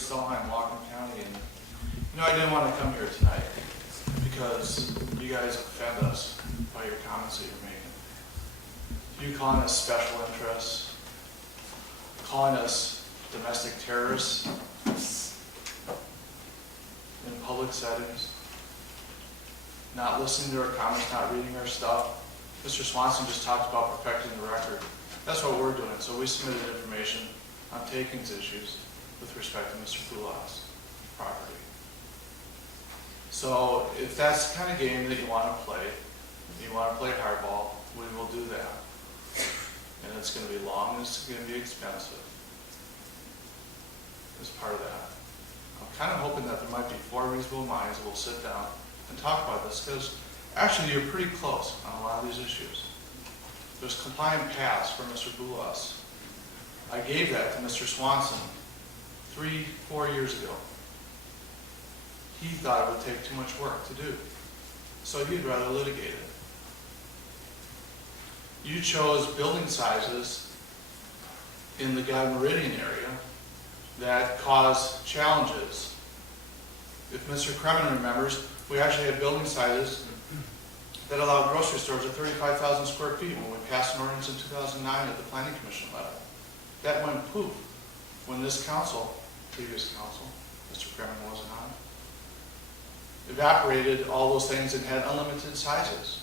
Stalheim, Whatcom County, and I didn't want to come here tonight because you guys offend us by your comments that you're making. You calling us special interests, calling us domestic terrorists in public settings, not listening to our comments, not reading our stuff. Mr. Swanson just talked about perfecting the record. That's what we're doing. So we submitted information on takings issues with respect to Mr. Bullies' property. So if that's the kind of game that you want to play hardball, we will do that. And it's going to be long and it's going to be expensive as part of that. I'm kind of hoping that there might be 4 reasonable minds that will sit down and talk about this, because actually you're pretty close on a lot of these issues. There's compliant paths for Mr. Bullies. I gave that to Mr. Swanson 3-4 years ago. He thought it would take too much work to do, so he'd rather litigate it. You chose building sizes in the God Meridian area that cause challenges. If Mr. Kremen remembers, we actually had building sizes that allowed grocery stores at 35,000 square feet when we passed an ordinance in 2009 at the Planning Commission level. That went poof when this council, previous council, Mr. Kremen wasn't on, evaporated all those things and had unlimited sizes.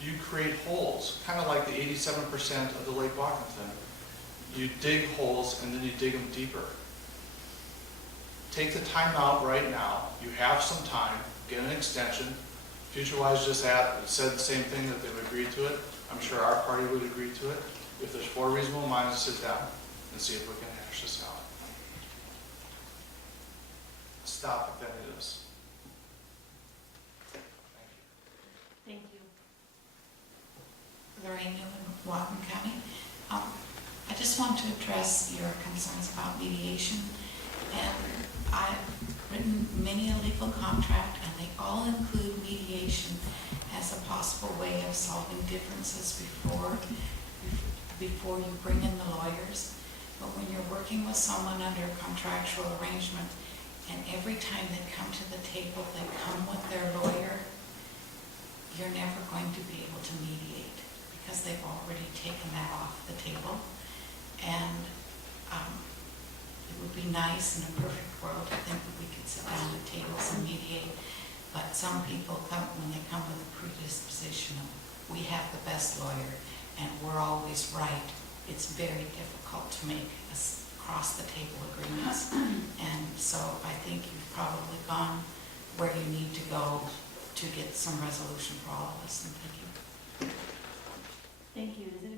You create holes, kind of like the 87% of the Lake Whatcom thing. You dig holes and then you dig them deeper. Take the time out right now. You have some time. Get an extension. Futurewise just said the same thing, that they've agreed to it. I'm sure our party would agree to it. If there's 4 reasonable minds, sit down and see if we can hash this out. Stop with any of this. Thank you. Lorraine Newman, Whatcom County. I just want to address your concerns about mediation. And I've written many a legal contract, and they all include mediation as a possible way of solving differences before you bring in the lawyers. But when you're working with someone under a contractual arrangement, and every time they come to the table, they come with their lawyer, you're never going to be able to mediate because they've already taken that off the table. And it would be nice in a perfect world to think that we could sit down at tables and mediate, but some people come, when they come with a predisposition of, we have the best lawyer and we're always right, it's very difficult to make across the table agreements. And so I think you've probably gone where you need to go to get some resolution for all of us, and thank you. Thank you. Does